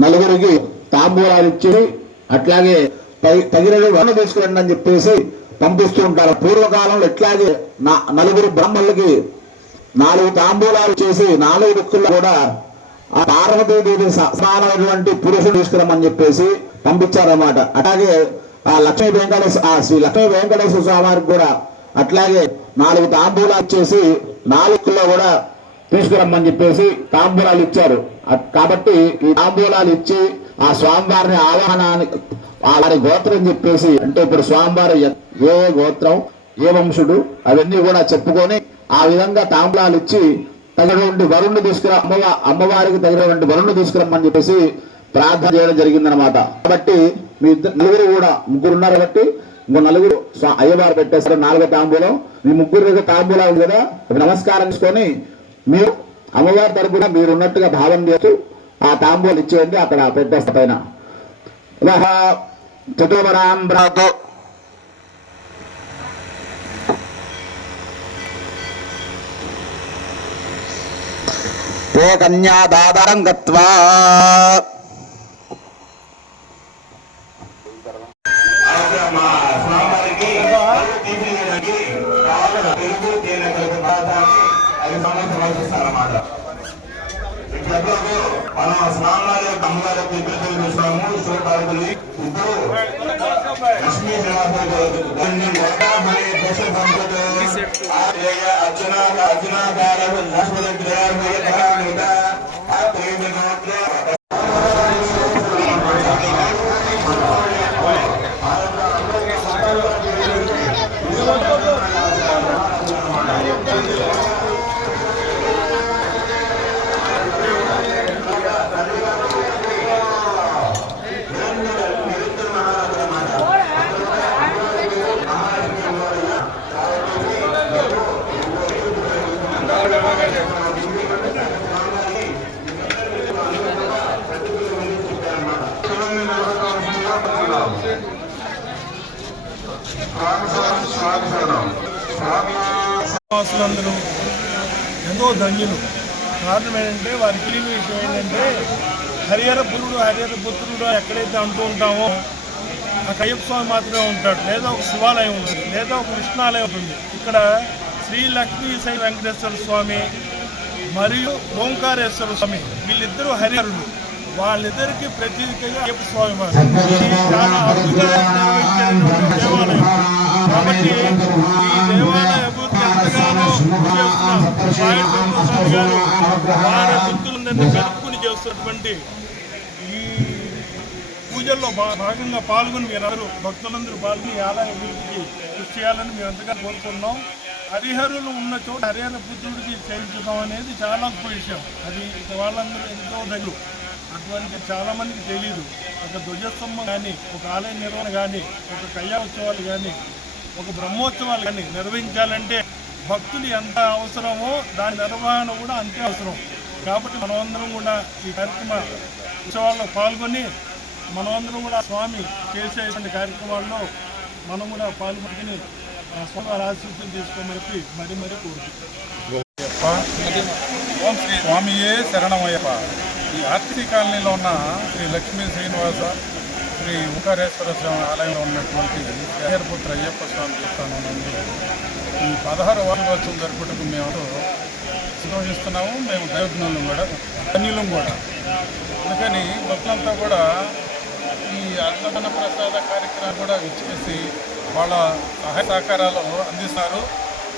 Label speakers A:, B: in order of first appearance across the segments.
A: నలుగురికి తాంబూలాలు ఇచ్చి అట్లాగే తగి- తగిన వరణ తీసుకురండి అని చెప్పేసి పంపిస్తూ ఉంటారు. పూర్వకాలంలో ఇట్లాగే నలుగురు బ్రాహ్మణులకి నాలుగు తాంబూలాలు చేసి నాలుగు దిక్కుల్లో కూడా ఆ పార్వతీదేవి సమానమైనటువంటి పురుషుడు తీసుకురమ్మని చెప్పేసి పంపించారన్నమాట. అట్లాగే ఆ లక్ష్మీ వెంకటేశ్వర ఆ శ్రీ లక్ష్మీ వెంకటేశ్వర స్వామి వారికి కూడా అట్లాగే నాలుగు తాంబూలాలు చేసి నాలుగులో కూడా తీసుకురమ్మని చెప్పేసి తాంబూలాలు ఇచ్చారు. కాబట్టి ఈ తాంబూలాలు ఇచ్చి ఆ స్వామివారిని ఆవాహనానికి వారి గోత్రం చెప్పేసి అంటే ఇప్పుడు స్వామివారు ఏ గోత్రం ఏ వంశుడు అవన్నీ కూడా చెప్పుకొని ఆ విధంగా తాంబూలాలు ఇచ్చి తగినటువంటి వరుణ్ణి తీసుకురా అమ్మవ అమ్మవారికి తగినటువంటి వరుణ్ణి తీసుకురమ్మని చెప్పేసి ప్రార్థన చేయడం జరిగిందనమాట కాబట్టి మీ నలుగురు కూడా ముగ్గురు ఉన్నారు కాబట్టి ఇంకో నలుగురు అయ్యవారు పెట్టేస్తారు నాలుగో తాంబూలం. మీ ముగ్గురు తాంబూలాలు కదా? నమస్కారం చేసుకొని మీరు అమ్మవారి తరపున మీరున్నట్టుగా భావం చేస్తూ ఆ తాంబూలు ఇచ్చేయండి అక్కడ పెద్ద పైన. వహ చతుర్వరాం గత్వా.
B: అది సమర్పిస్తారన్నమాట ఇప్పుడు మనం స్నానాల యొక్క అమ్మగారి చూస్తాము లక్ష్మీ
C: వాసులందరూ ఎంతో ధన్యులు. కారణం ఏంటంటే వారి తెలియని విషయం ఏంటంటే హరిహర పురుడు హరిహర పుత్రుడు ఎక్కడైతే అంటూ ఉంటామో ఆ అయ్యప్ప స్వామి మాత్రమే ఉంటాడు. లేదా ఒక శివాలయం ఉంటుంది లేదా ఒక కృష్ణాలయం ఉంటుంది. ఇక్కడ శ్రీ లక్ష్మీ సై వెంకటేశ్వర స్వామి మరియు ఓంకారేశ్వర స్వామి వీళ్ళిద్దరూ హరిహరుడు వాళ్ళిద్దరికి ప్రత్యేకంగా అయ్యప్ప స్వామి వారు చాలా అద్భుతంగా దేవాలయం. కలుపుకుని చేస్తున్నటువంటి ఈ పూజల్లో భాగంగా పాల్గొని మీరందరూ భక్తులందరూ పాల్గొని ఈ అభివృద్ధికి కృషి చేయాలని మేము ఎంతగా కోరుతున్నాం. హరిహరులు ఉన్న చోట హరిహర పుత్రుడికి చేయించడం అనేది చాలా గొప్ప విషయం. అది వాళ్ళందరూ ఎంతో దగ్గర అటువంటి చాలా మందికి తెలియదు ఒక ధ్వజస్తంభం కానీ ఒక ఆలయ నిర్వహణ కానీ ఒక కళ్యాణోత్సవాలు కానీ ఒక బ్రహ్మోత్సవాలు కానీ నిర్వహించాలంటే భక్తులు ఎంత అవసరమో దాని నిర్వహణ కూడా అంతే అవసరం. కాబట్టి మనమందరం కూడా ఈ కార్యక్రమ ఉత్సవాల్లో పాల్గొని మనమందరం కూడా స్వామి చేసేటువంటి కార్యక్రమాల్లో మనం కూడా పాల్గొని స్వామివారి ఆశీస్సులు తీసుకోమని చెప్పి మరి కోరుతున్నాం
D: ఓం శ్రీ స్వామియే శరణమయ్యప్ప. ఈ ఆర్తి కాలనీలో ఉన్న శ్రీ లక్ష్మీ శ్రీనివాస శ్రీ ఓంకారేశ్వర స్వామి ఆలయంలో ఉన్నటువంటి పుత్ర అయ్యప్ప స్వామి దేవస్థానం ఈ పదహారు వార్షికోత్సవం జరుపుటకు మేము. సంతోషిస్తున్నాము మేము దైవజ్ఞులం కూడా ధన్యులం కూడా. అందుకని భక్తులంతా కూడా ఈ అన్నదాన ప్రసాద కార్యక్రమం కూడా ఇచ్చేసి వాళ్ళ సహాయ సహకారాలు అందిస్తారు.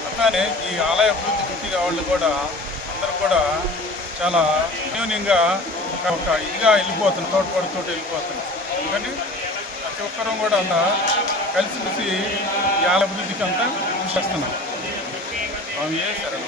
D: అట్లానే ఈ ఆలయ అభివృద్ధి గుర్తిగా వాళ్ళు కూడా అందరూ కూడా చాలా అన్యూన్యంగా ఒక ఒక ఇదిగా వెళ్ళిపోతుంది తోటపాటుతో వెళ్ళిపోతుంది అందుకని ప్రతి ఒక్కరూ కూడా అంతా కలిసిమెలిసి ఈ ఆలయ అభివృద్ధికి అంతా కృషి చేస్తున్నాం. స్వామి సరే